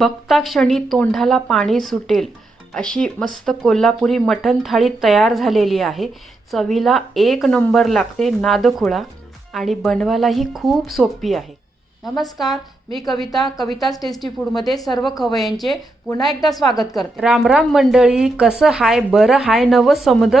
बघता क्षणी तोंडाला पाणी सुटेल अशी मस्त कोल्हापुरी मटण थाळी तयार झालेली आहे। चवीला एक नंबर लागते, नादखुळा, आणि बनवायलाही खूप सोपी आहे। नमस्कार, मी कविता, कविताच टेस्टी फूडमध्ये सर्व खवय्यांचे पुन्हा एकदा स्वागत करते। राम राम मंडळी, कसं हाय? बरं हाय नव समद?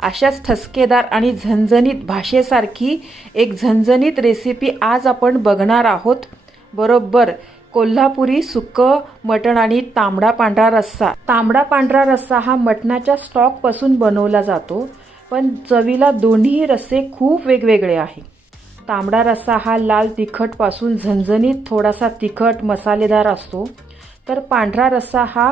अशाच ठसकेदार आणि झणझणीत भाषेसारखी एक झणझणीत रेसिपी आज आपण बघणार आहोत। बरोबर कोल्हापुरी सुक्कं मटण आणि तांबडा पांढरा रस्सा। तांबडा पांढरा रस्सा हा मटणाच्या स्टॉक पासून बनवला जातो, पण चवीला दोन्ही रस्से खूप वेगवेगळे आहे। तांबडा रस्सा हा लाल तिखट पासून झणझणीत थोडासा तिखट मसालेदार असतो, तर पांढरा रस्सा हा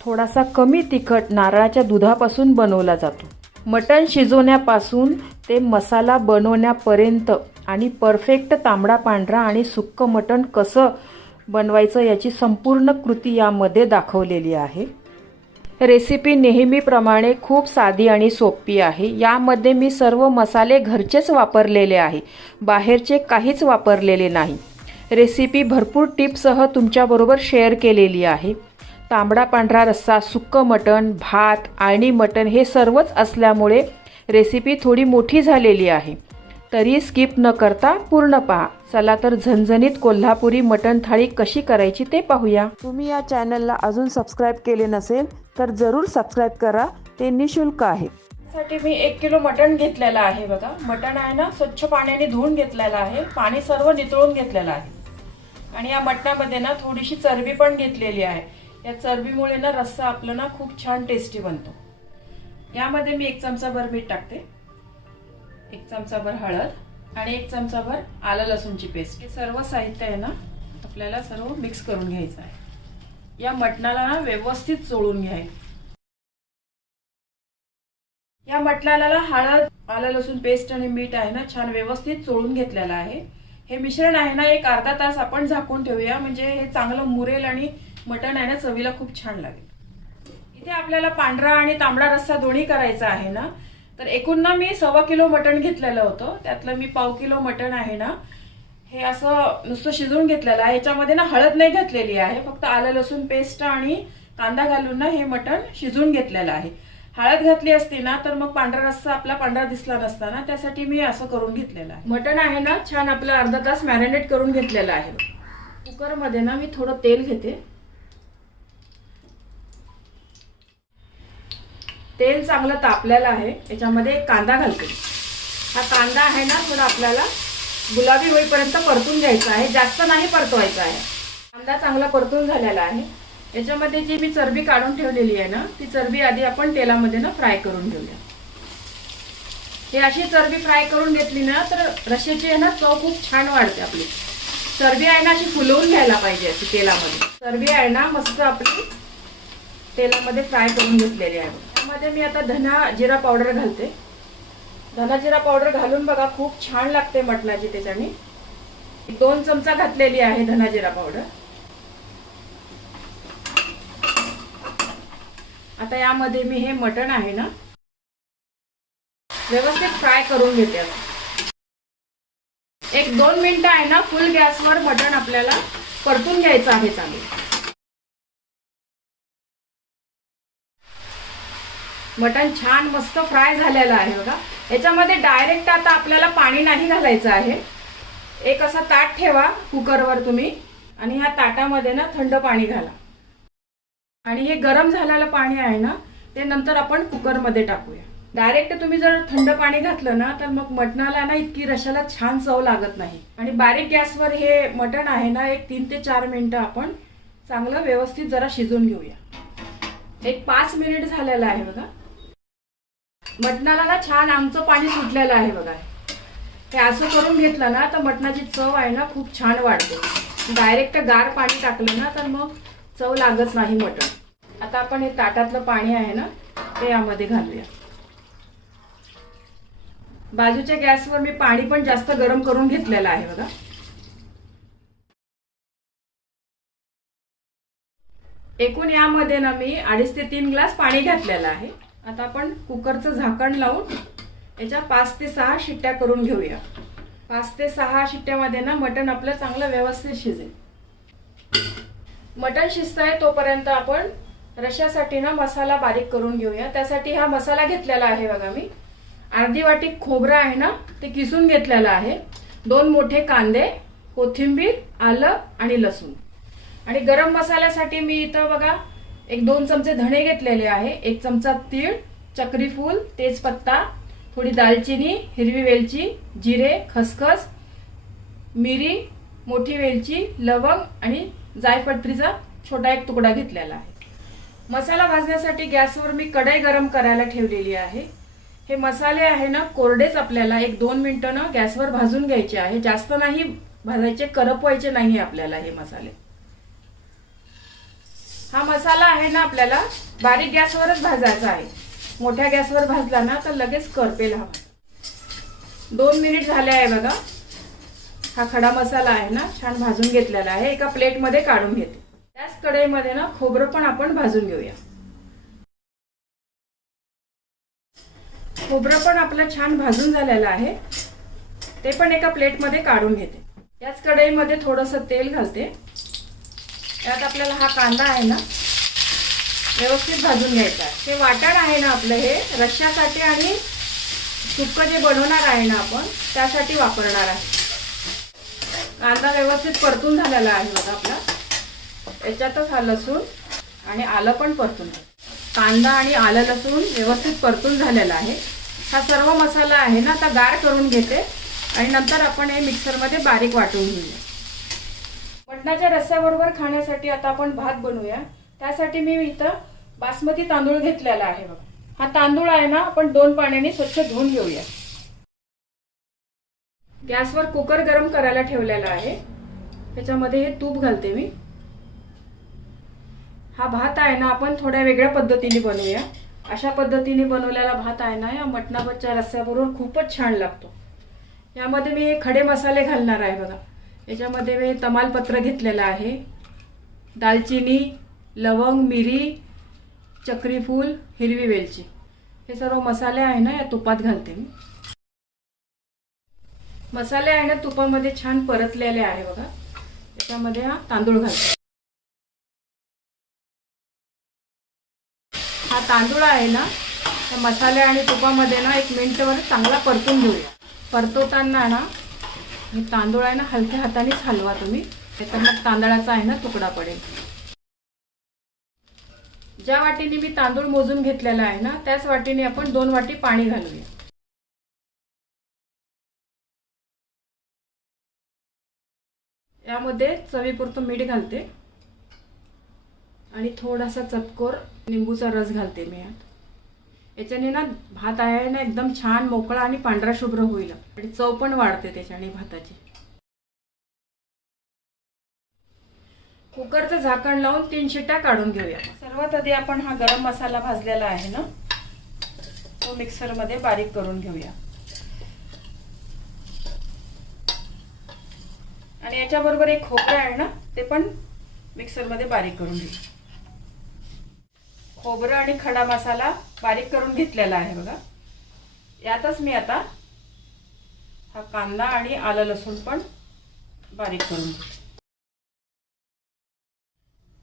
थोडासा कमी तिखट नारळाच्या दुधापासून बनवला जातो। मटण शिजवण्यापासून ते मसाला बनवण्यापर्यंत आणि परफेक्ट तांबडा पांढरा आणि सुक्कं मटण कसं बनवायचं याची संपूर्ण कृती यामध्ये दाखवलेली आहे। रेसिपी नेहमीप्रमाणे खूप साधी आणि सोपी आहे। यामध्ये मी सर्व मसाले घरचेच वापरलेले आहे, बाहेरचे काहीच वापरलेले नाही। रेसिपी भरपूर टिप्ससह तुमच्याबरोबर शेअर केलेली आहे। तांबडा पांढरा रस्सा, सुक्कं मटण, भात, आळणी मटण हे सर्वच असल्यामुळे रेसिपी थोडी मोठी झालेली आहे, तरी स्किप न करता पूर्ण पहा। चला तर झणझणीत कोल्हापुरी मटण थाळी कशी करायची ते पाहूया। तुम्ही या चॅनलला अजून सबस्क्राईब केले नसेल तर जरूर सबस्क्राईब करा, ते निशुल्क आहे। त्यासाठी मी 1 किलो मटण घेतलेलं आहे। बघा, मटण आहे ना स्वच्छ पाण्याने धुवून घेतलेलं आहे, पाणी सर्व नितळून घेतलेलं आहे। आणि या मटणामध्ये ना थोडीशी चरबी पण घेतलेली आहे। या चरबीमुळे ना रस्सा आपला ना खूप छान टेस्टी बनतो। यामध्ये मी 1 चमचाभर मीठ टाकते, 1 चमचाभर हळद आणि 1 चमचाभर आलं लसूणची पेस्ट। हे सर्व साहित्य आहे ना आपल्याला सर्व मिक्स करून घ्यायचं आहे। या मटणाला ना व्यवस्थित चोळून घ्यायचं। या मटणाला ना हळद, आलं लसूण पेस्ट आणि मीठ आहे ना छान व्यवस्थित चोळून घेतलेलं आहे। हे मिश्रण आहे ना एक अर्धा तास आपण झाकून ठेवूया, म्हणजे हे चांगलं मुरेल आणि मटण आहे ना चवीला खूप छान लागेल। इथे आपल्याला पांढरा आणि तांबडा रस्सा दोन्ही करायचा आहे ना, तर एकूण ना मी 1.25 किलो मटण घेतलेलं होतं, त्यातलं मी 1/2 किलो मटण आहे ना हे असं नुसतं शिजवून घेतलेलं आहे। याच्यामध्ये ना हळद नाही घातलेली आहे, फक्त आलं लसूण पेस्ट आणि कांदा घालून ना हे मटण शिजवून घेतलेलं आहे। हळद घातली असती ना तर मग पांढरा रस्सा आपला पांढरा दिसला नसता ना, त्यासाठी मी असं करून घेतलेलं आहे। मटण आहे ना छान आपलं अर्धा तास मॅरिनेट करून घेतलेलं आहे। कुकरमध्ये ना मी थोडं तेल घेते, तेल चांगलं तापलेलं आहे, याच्यामध्ये कांदा घालते। हा कांदा आहे ना थोडा आपल्याला गुलाबी होईपर्यंत परतून घ्यायचा आहे, जास्त नाही परतवायचा आहे। कांदा चांगला परतून झालेला आहे। याच्यामध्ये जी मी चरबी काढून ठेवलेली आहे ना, ती चरबी आधी आपण तेलामध्ये ना फ्राय करून घेऊया। हे अशी चरबी फ्राय करून घेतली ना तर रश्श्याची आहे ना चव खूप छान वाढते। आपली चरबी आहे ना अशी फुलवून घ्यायला पाहिजे अशी तेलामध्ये। चरबी आहे ना मस्त आपली तेलामध्ये फ्राय करून घेतलेली आहे। त्यामध्ये मी आता धना जिरा पावडर घालते। धना जिरा पावडर घालून बघा खूप छान लागते मटणाची, त्याच्याने 2 चमचा घातलेली आहे धना जिरा पावडर। आता यामध्ये मी हे मटण आहे ना व्यवस्थित फ्राय करून घेते। 1-2 मिनिटं आहे ना फुल गॅसवर मटण आपल्याला परतून घ्यायचं आहे चांगलं। मटण छान मस्त फ्राय झालेलं आहे बघा। याच्यामध्ये डायरेक्ट आता आपल्याला पाणी नाही घालायचं आहे। एक असा ताट ठेवा कुकरवर तुम्ही, आणि ह्या ताटामध्ये ना थंड पाणी घाला, आणि हे गरम झालेलं पाणी आहे ना ते नंतर आपण कुकरमध्ये टाकूया। डायरेक्ट तुम्ही जर थंड पाणी घातलं ना तर मग मटणाला ना इतकी रश्श्याला छान चव लागत नाही। आणि बारीक गॅसवर हे मटण आहे ना एक 3 ते 4 मिनिटं आपण चांगलं व्यवस्थित जरा शिजवून घेऊया। एक 5 मिनिट झालेलं आहे बघा। मटणाला ना छान आमचं पाणी सुटलेलं आहे बघा। हे असं करून घेतलं ना तर मटणाची चव आहे ना खूप छान वाढते। डायरेक्ट गार पाणी टाकलं ना तर मग चव लागत नाही मटण। आता आपण हे ताटातलं पाणी आहे ना ते यामध्ये घालूया। बाजूच्या गॅसवर मी पाणी पण जास्त गरम करून घेतलेलं आहे बघा। एकूण यामध्ये ना मी 2.5 ते 3 ग्लास पाणी घातलेलं आहे। आता आपण कुकरचं झाकण लावून याच्या 5 ते 6 शिट्ट्या करून घेऊया। 5 ते 6 शिट्ट्यामध्ये ना मटण आपलं चांगलं व्यवस्थित शिजेल। मटण शिजत आहे तोपर्यंत आपण रश्श्यासाठी ना मसाला बारीक करून घेऊया। त्यासाठी हा मसाला घेतलेला आहे बघा मी। अर्धी वाटी खोबरं आहे ना ते किसून घेतलेलं आहे, 2 मोठे कांदे, कोथिंबीर, आलं आणि लसूण। आणि गरम मसाल्यासाठी मी इथं बघा एक 2 चमचे धणे घेतलेले आहे, 1 चमचा तीळ, चक्री फूल, तेजपत्ता, थोडी दालचिनी, हिरवी वेलची, जिरे, खसखस, मिरी, मोठी वेलची, लवंग आणि जायपत्रीचा छोटा एक तुकडा घेतलेला आहे। मसाला भाजण्यासाठी गॅसवर मी कढई गरम करायला ठेवलेली आहे। हे मसाले आहे ना कोरडेच आपल्याला 1-2 मिनिटं ना गॅसवर भाजून घ्यायचे आहे, जास्त नाही भाजायचे, करपवायचे नाही आपल्याला हे मसाले। हा मसाला आहे ना आपल्याला बारीक गॅसवरच भाजायचा आहे, मोठ्या गॅसवर भाजला ना तर लगेच करपेल हा। 2 मिनिट झाले आहे बघा। हा खडा मसाला आहे ना छान भाजून घेतलेला आहे, एका प्लेटमध्ये काढून घेते। त्याच कढईमध्ये ना खोबरं पण आपण भाजून घेऊया। खोबरं पण आपलं छान भाजून झालेलं आहे, ते पण एका प्लेटमध्ये काढून घेते। याच कढईमध्ये थोडंसं तेल घालते, त्यात आपल्याला हा कांदा आहे ना व्यवस्थित भाजून घ्यायचा आहे। हे वाटण आहे ना आपलं हे रश्श्यासाठी आणि सुक्कं जे बनवणार आहे ना आपण त्यासाठी वापरणार आहे। कांदा व्यवस्थित परतून झालेला आहे बघा आपला। याच्यातच हा लसूण आणि आलं पण परतून, कांदा आणि आलं लसूण व्यवस्थित परतून झालेला आहे। हा सर्व मसाला आहे ना आता गार करून घेते आणि नंतर आपण हे मिक्सरमध्ये बारीक वाटून घेऊया। मटणाच्या रस्स्याबरोबर खाण्यासाठी आता आपण भात बनवूया। त्यासाठी मी इथं बासमती तांदूळ घेतलेला आहे बघा। हा तांदूळ आहे ना आपण 2 पाण्याने स्वच्छ धुवून घेऊया। गॅसवर कुकर गरम करायला ठेवलेला आहे, त्याच्यामध्ये हे तूप घालते मी। हा भात आहे ना आपण थोड्या वेगळ्या पद्धतीने बनवूया। अशा पद्धतीने बनवलेला भात आहे ना या मटणाच्या रस्स्याबरोबर खूपच छान लागतो। यामध्ये मी खडे मसाले घालणार आहे बघा। याच्यामध्ये मी तमालपत्र घेतलेलं आहे, दालचिनी, लवंग, मिरी, चक्री फूल, हिरवी वेलची, हे सर्व मसाले आहे ना या तुपात घालते मी। मसाले आहे ना तुपामध्ये छान परतलेले आहे बघा। त्याच्यामध्ये हा तांदूळ घालते। हा तांदूळ आहे ना त्या मसाले आणि तुपामध्ये ना 1 मिनिटवर चांगला परतून घेऊया। परतवताना ना हे तांदूळ आहे ना हलक्या हातानेच हलवा तुम्ही, नाहीतर मग तांदळाचा आहे ना तुकडा पडेल। ज्या वाटीने मी तांदूळ मोजून घेतलेला आहे ना त्याच वाटीने आपण 2 वाटी पाणी घालूया। यामध्ये चवीपुरतं मीठ घालते आणि थोडासा चतकोर लिंबूचा रस घालते मी यात। याच्याने ना भात आहे ना एकदम छान मोकळा आणि पांढरा शुभ्र होईल आणि चव पण वाढते त्याच्याने भाताची। कुकरचं झाकण लावून 3 शिट्ट्या काढून घेऊया। सर्वात आधी आपण हा गरम मसाला भाजलेला आहे ना तो मिक्सरमध्ये बारीक करून घेऊया आणि याच्याबरोबर एक खोबरं आहे ना ते पण मिक्सरमध्ये बारीक करून घेऊ। खोबरं आणि खडा मसाला बारीक करून घेतलेला आहे बघा। यातच मी आता हा कांदा आणि आलं लसूण पण बारीक करून घेते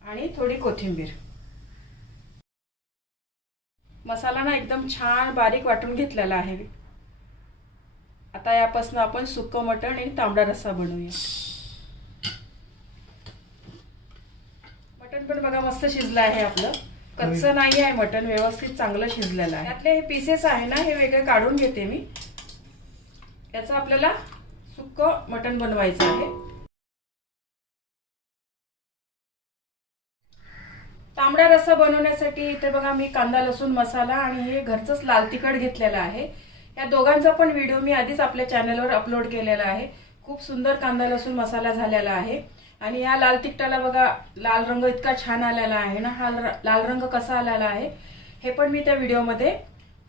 आणि थोडी कोथिंबीर। मसाला ना एकदम छान बारीक वाटून घेतलेला आहे। आता यापासून आपण सुक्कं मटण आणि तांबडा रस्सा बनवूया। मटण पण बघा मस्त शिजलं आहे आपलं, कच्चं नाही आहे मटण, व्यवस्थित चांगलं शिजलेलं आहे। यातले हे पीसेस आहे ना हे वेगळे काढून घेते मी। याचं आपल्याला सुक्कं मटण बनवायचं आहे। तांबडा रस्सा बनवण्यासाठी इथे बघा मी कांदा लसूण मसाला आणि हे घरचंच लाल तिखट घेतलेलं आहे। या दोघांचा पण व्हिडिओ मी आधीच आपल्या चॅनलवर अपलोड केलेला आहे। खूप सुंदर कांदा लसूण मसाला झालेला आहे आणि या लाल तिखटाला बघा लाल रंग इतका छान आलेला आहे ना। हा लाल रंग कसा आलेला आहे हे पण मी त्या व्हिडिओमध्ये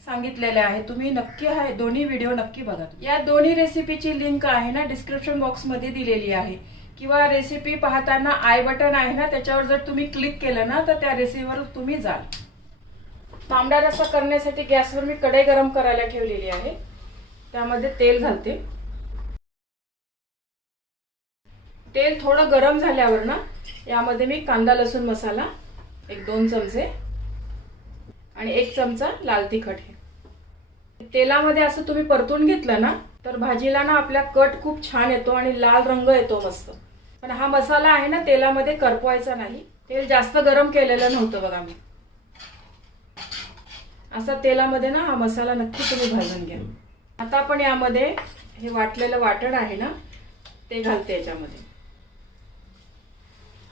सांगितलेले आहे, तुम्ही नक्की हा दोन्ही व्हिडिओ नक्की बघा। या दोन्ही रेसिपीची लिंक आहे ना डिस्क्रिप्शन बॉक्समध्ये दिलेली आहे किंवा रेसिपी पाहताना आय बटन आहे ना त्याच्यावर जर तुम्ही क्लिक केलं ना तर त्या रेसिपीवर तुम्ही जाल। तांबडा रस्सा करण्यासाठी गॅसवर मी कढई गरम करायला ठेवलेली आहे, त्यामध्ये तेल घालते। तेल थोडं गरम झाल्यावर ना यामध्ये मी कांदा लसूण मसाला 1-2 चमचे आणि 1 चमचा लाल तिखट हे तेलामध्ये असं तुम्ही परतून घेतलं ना तर भाजीला ना आपल्या कट खूप छान येतो आणि लाल रंग येतो मस्त. पण हा मसाला आहे ना तेलामध्ये करपवायचा नाही. तेल जास्त गरम केलेलं नव्हतं बघा मी. असा तेलामध्ये ना हा मसाला नक्की तुम्ही भाजून घ्या. आता आपण यामध्ये हे वाटलेलं वाटण आहे ना ते घालते याच्यामध्ये.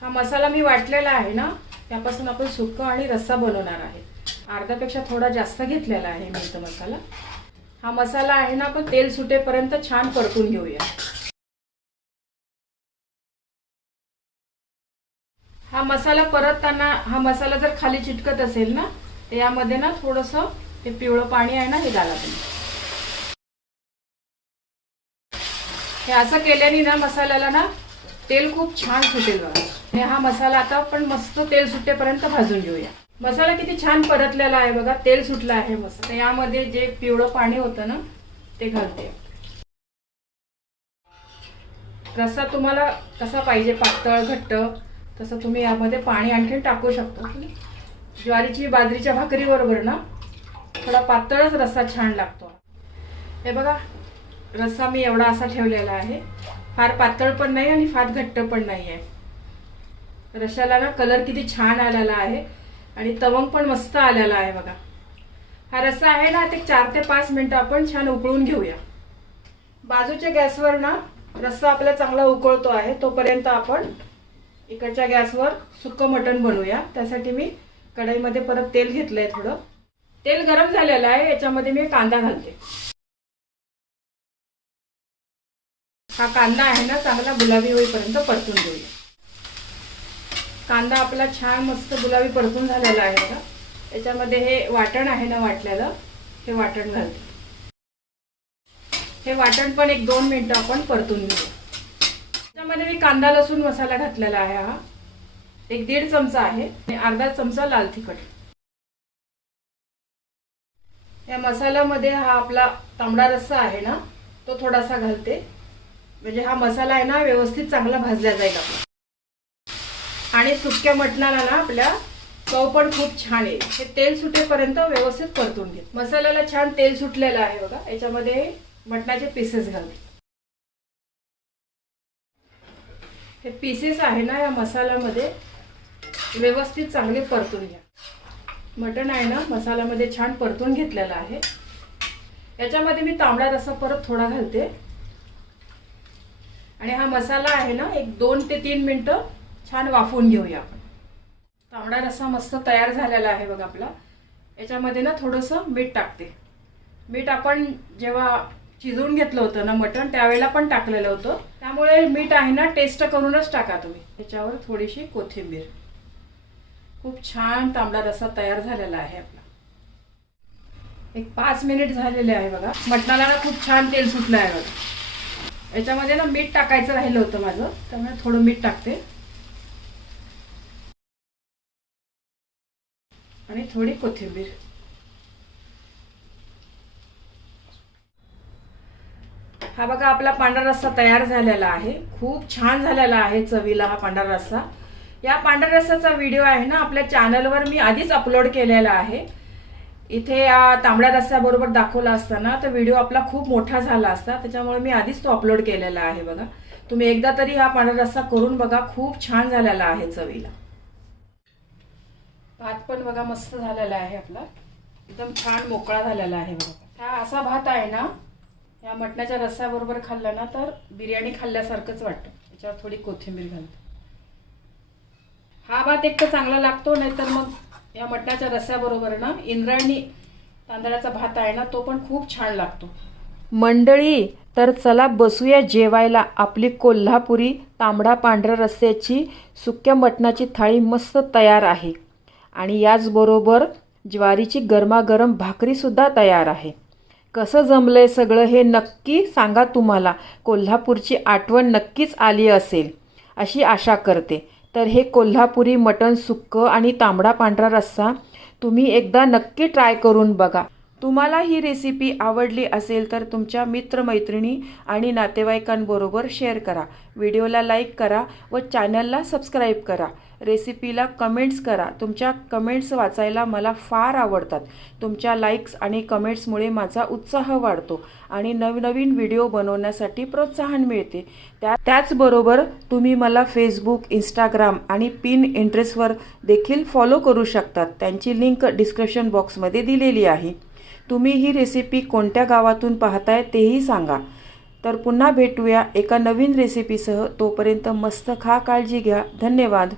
हा मसाला मी वाटलेला आहे ना त्यापासून आपण सुक्क आणि रस्सा बनवणार आहे. अर्ध्यापेक्षा थोडा जास्त घेतलेला आहे मी इथं मसाला. हा मसाला आहे ना आपण तेल सुटेपर्यंत छान परतून घेऊया. हा मसाला परतताना हा मसाला जर खाली चिटकत असेल ना तर यामध्ये ना थोडंसं हे पिवळं पाणी आहे ना हे घाला तुम्ही. हे असं केल्याने ना मसाल्याला ना तेल खूप छान सुटेल बघा. आणि हा मसाला आता आपण मस्त तेल सुटेपर्यंत भाजून घेऊया. मसाला किती छान परतलेला आहे बघा. तेल सुटलं आहे मस्त. यामध्ये जे पिवळं पाणी होतं ना ते घालते. रस्सा तुम्हाला कसा पाहिजे पातळ घट्ट तसं तुम्ही यामध्ये पाणी आणखी टाकू शकता. ज्वारीची बाजरीच्या भाकरी बरोबर ना थोडा पातळच रस्सा छान लागतो. हे बघा रस्सा मी एवढा असा ठेवलेला आहे. फार पातळ पण नाही आणि फार घट्ट पण नाही आहे. रश्शाला ना कलर किती छान आलेला आहे आणि तवंग पण मस्त आलेला आहे बघा. हा रस्सा आहे ना ते 4 ते 5 मिनिटं आपण छान उकळून घेऊया. बाजूच्या गॅसवर ना रस्सा आपला चांगला उकळतो आहे तोपर्यंत आपण इकडच्या गॅसवर सुक्कं मटण बनवूया. त्यासाठी मी कढईमध्ये परत तेल घेतलंय. थोडं तेल गरम झालेलं आहे. याच्यामध्ये मी कांदा घालते. हा कांदा आहे ना चांगला गुलाबी होईपर्यंत परतून घेऊया. कांदा आपला छान मस्त गुलाबी परतून झालेला आहे बघा. याच्यामध्ये हे वाटण आहे ना वाटलेलं हे वाटण घालते. हे वाटण पण 1-2 मिनिटं आपण परतून घेऊया. त्याच्यामध्ये मी कांदा लसूण मसाला घातलेला आहे. हा 1-1.5 चमचा आहे आणि अर्धा चमचा लाल तिखट. या मसाल्यामध्ये हा आपला तांबडा रस्सा आहे ना तो थोडासा घालते. म्हणजे हा मसाला आहे ना व्यवस्थित चांगला भाजला जाईल आपला. आणि सुक्या मटणाला ना आपल्या चव पण खूप छान येईल. हे तेल सुटेपर्यंत व्यवस्थित परतून घे. मसाल्याला छान तेल सुटलेलं आहे बघा. याच्यामध्ये मटणाचे पीसेस घालते. हे पीसेस आहे ना या मसाल्यामध्ये व्यवस्थित चांगले परतून घ्या. मटण आहे ना मसाल्यामध्ये छान परतून घेतलेलं आहे. याच्यामध्ये मी तांबडा रस्सा परत थोडा घालते आणि हा मसाला आहे ना 2 ते 3 मिनिटं छान वाफवून घेऊया आपण. तांबडा रस्सा मस्त तयार झालेला आहे बघा आपला. याच्यामध्ये ना थोडंसं मीठ टाकते. मीठ आपण जेव्हा शिजवून घेतलं होतं ना मटण त्यावेळेला पण टाकलेलं होतं. त्यामुळे मीठ आहे ना टेस्ट करूनच टाका तुम्ही. त्याच्यावर थोडीशी कोथिंबीर. खूप छान तांबडा रस्सा तयार झालेला आहे आपला. 5 मिनिट झालेले आहे बघा. मटणाला ना खूप छान तेल सुटलं आहे बघा. याच्यामध्ये ना मीठ टाकायचं राहिलं होतं माझं त्यामुळे थोडं मीठ टाकते आणि थोडी कोथिंबीर. हा बघा आपला पांढरा रस्सा तयार झालेला आहे. खूप छान झालेला आहे चवीला हा पांढरा रस्सा. या पांढऱ्या रस्साचा व्हिडिओ आहे ना आपल्या चॅनलवर मी आधीच अपलोड केलेला आहे. इथे या तांबड्या रस्स्याबरोबर दाखवला असताना तर व्हिडिओ आपला खूप मोठा झाला असता. त्याच्यामुळे मी आधीच तो अपलोड केलेला आहे बघा. तुम्ही एकदा तरी हा पांढरा रस्सा करून बघा. खूप छान झालेला आहे चवीला. भात पण बघा मस्त झालेला आहे आपला. एकदम छान मोकळा झालेला आहे बघा. हा असा भात आहे ना या मटणाच्या रस्स्याबरोबर खाल्ला ना तर बिर्याणी खाल्ल्यासारखंच वाटतं. याच्यावर थोडी कोथिंबीर घालते. हा भात एक तर चांगला लागतो नाहीतर मग या मटणाच्या रस्स्याबरोबर ना इंद्रायणी तांदळाचा भात आहे ना तो पण खूप छान लागतो. मंडळी तर चला बसूया जेवायला. आपली कोल्हापुरी तांबडा पांढऱ्या रस्स्याची सुक्या मटणाची थाळी मस्त तयार आहे आणि याचबरोबर ज्वारीची गरमागरम भाकरीसुद्धा तयार आहे. कसं जमलंय सगळं हे नक्की सांगा. तुम्हाला कोल्हापूरची आठवण नक्कीच आली असेल अशी आशा करते. तर हे कोल्हापुरी मटण सुक्कं आणि तांबडा पांढरा रस्सा तुम्ही एकदा नक्की ट्राय करून बघा. तुम्हाला ही रेसिपी आवडली असेल तर तुमच्या मित्रमैत्रिणी आणि नातेवाईकांबरोबर शेअर करा. व्हिडिओला लाईक करा व चॅनलला सबस्क्राईब करा. रेसिपीला कमेंट्स करा. तुमच्या कमेंट्स वाचायला मला फार आवडतात. तुमच्या लाईक्स आणि कमेंट्समुळे माझा उत्साह वाढतो आणि नवनवीन व्हिडिओ बनवण्यासाठी प्रोत्साहन मिळते. त्याचबरोबर तुम्ही मला फेसबुक, इंस्टाग्राम आणि पिनइंटरेस्टवर देखील फॉलो करू शकतात. त्यांची लिंक डिस्क्रिप्शन बॉक्समध्ये दिलेली आहे. तुम्ही ही रेसिपी कोणत्या गावातून पाहताय तेही सांगा. तर पुन्हा भेटूया एका नवीन रेसिपीसह. तोपर्यंत मस्त खा, काळजी घ्या. धन्यवाद.